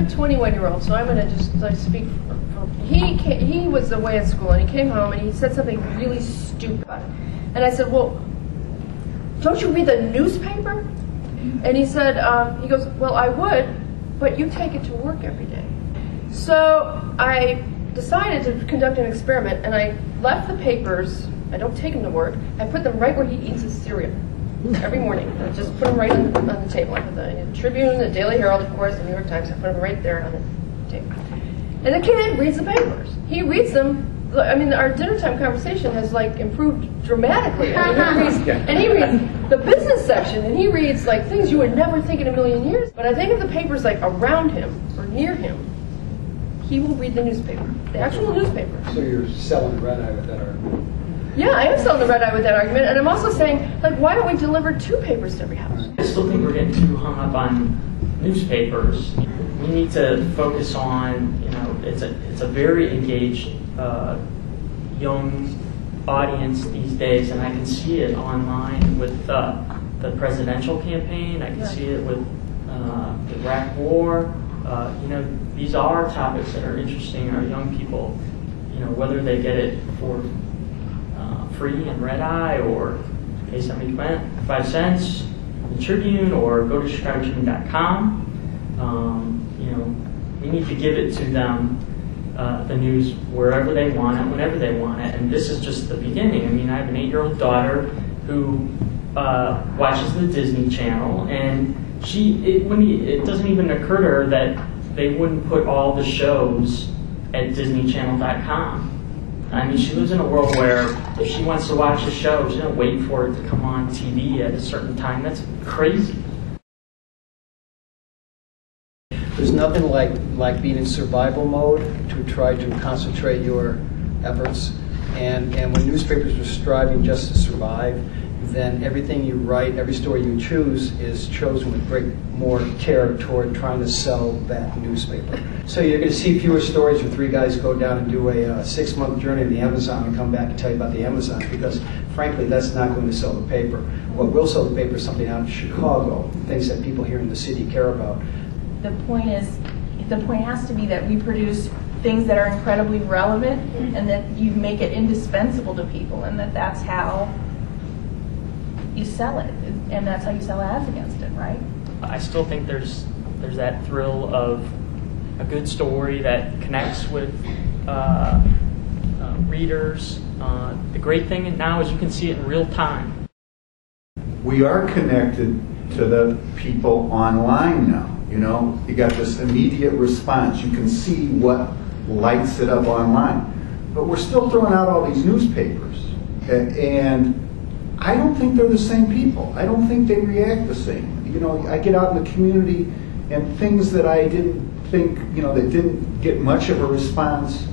a 21-year-old, so I'm going to just speak. He was away at school, and he came home, and he said something really stupid about it. And I said, well, don't you read the newspaper? And he said, he goes, well, I would, but you take it to work every day. So I decided to conduct an experiment, and I left the papers. I don't take them to work. I put them right where he eats his cereal every morning. I just put them right on the table. I put the Tribune, the Daily Herald, of course, the New York Times. I put them right there on the table. And the kid reads the papers. He reads them. I mean, our dinner time conversation has like improved dramatically. I mean, he reads the business section, and he reads like things you would never think in a million years. But I think if the paper's like around him or near him, he will read the newspaper, the actual newspaper. So you're selling red eye with that argument? Yeah, I am selling the red eye with that argument, and I'm also saying, like, why don't we deliver 2 papers to every house? I still think we're getting too hung up on newspapers. We need to focus on, you know, it's a very engaged young audience these days, and I can see it online with the presidential campaign. I can see it with the Iraq War. You know, these are topics that are interesting our young people. You know, whether they get it for free in Red Eye or pay 75 cents in the Tribune or go to chicagotribune.com. You know, we need to give it to them, the news, wherever they want it, whenever they want it. And this is just the beginning. I mean, I have an 8-year-old daughter who watches the Disney Channel, and it doesn't even occur to her that they wouldn't put all the shows at disneychannel.com. I mean, she lives in a world where if she wants to watch a show, she doesn't wait for it to come on TV at a certain time. That's crazy. There's nothing like being in survival mode to try to concentrate your efforts. And when newspapers are striving just to survive, then everything you write, every story you choose is chosen with great more care toward trying to sell that newspaper. So you're going to see fewer stories where 3 guys go down and do a 6-month journey in the Amazon and come back and tell you about the Amazon, because frankly that's not going to sell the paper. What will sell the paper is something out of Chicago, things that people here in the city care about. The point has to be that we produce things that are incredibly relevant and that you make it indispensable to people, and that's how you sell it, and that's how you sell ads against it, right? I still think there's that thrill of a good story that connects with readers. The great thing now is you can see it in real time. We are connected to the people online now. You know, you got this immediate response. You can see what lights it up online. But we're still throwing out all these newspapers. And I don't think they're the same people. I don't think they react the same. You know, I get out in the community and things that I didn't think, you know, that didn't get much of a response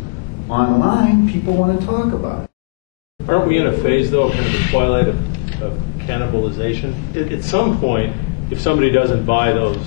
online, people want to talk about it. Aren't we in a phase, though, kind of the twilight of cannibalization? At some point, if somebody doesn't buy those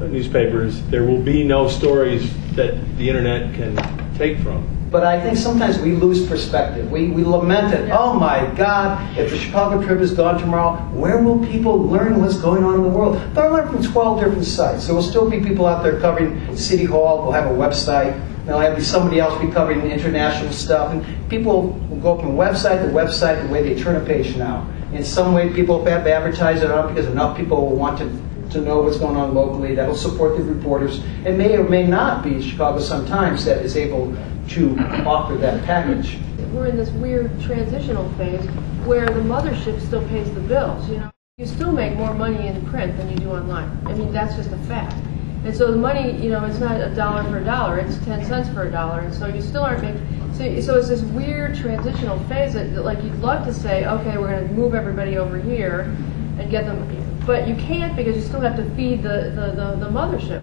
newspapers, there will be no stories that the internet can take from. But I think sometimes we lose perspective. We lament it. Oh my God, if the Chicago Tribune is gone tomorrow, where will people learn what's going on in the world? They'll learn from 12 different sites. There will still be people out there covering City Hall. We'll have a website. There'll have somebody else be covering international stuff. And people will go from website to website the way they turn a page now. In some way, people have advertised it up because enough people will want to know what's going on locally. That'll support the reporters. It may or may not be Chicago Sun-Times that is able to offer that package. We're in this weird transitional phase where the mothership still pays the bills. You know, you still make more money in print than you do online. I mean, that's just a fact. And so the money, you know, it's not $1 for $1; it's 10 cents for $1. And so you still aren't making. So it's this weird transitional phase that, like, you'd love to say, okay, we're going to move everybody over here and get them, but you can't because you still have to feed the mothership.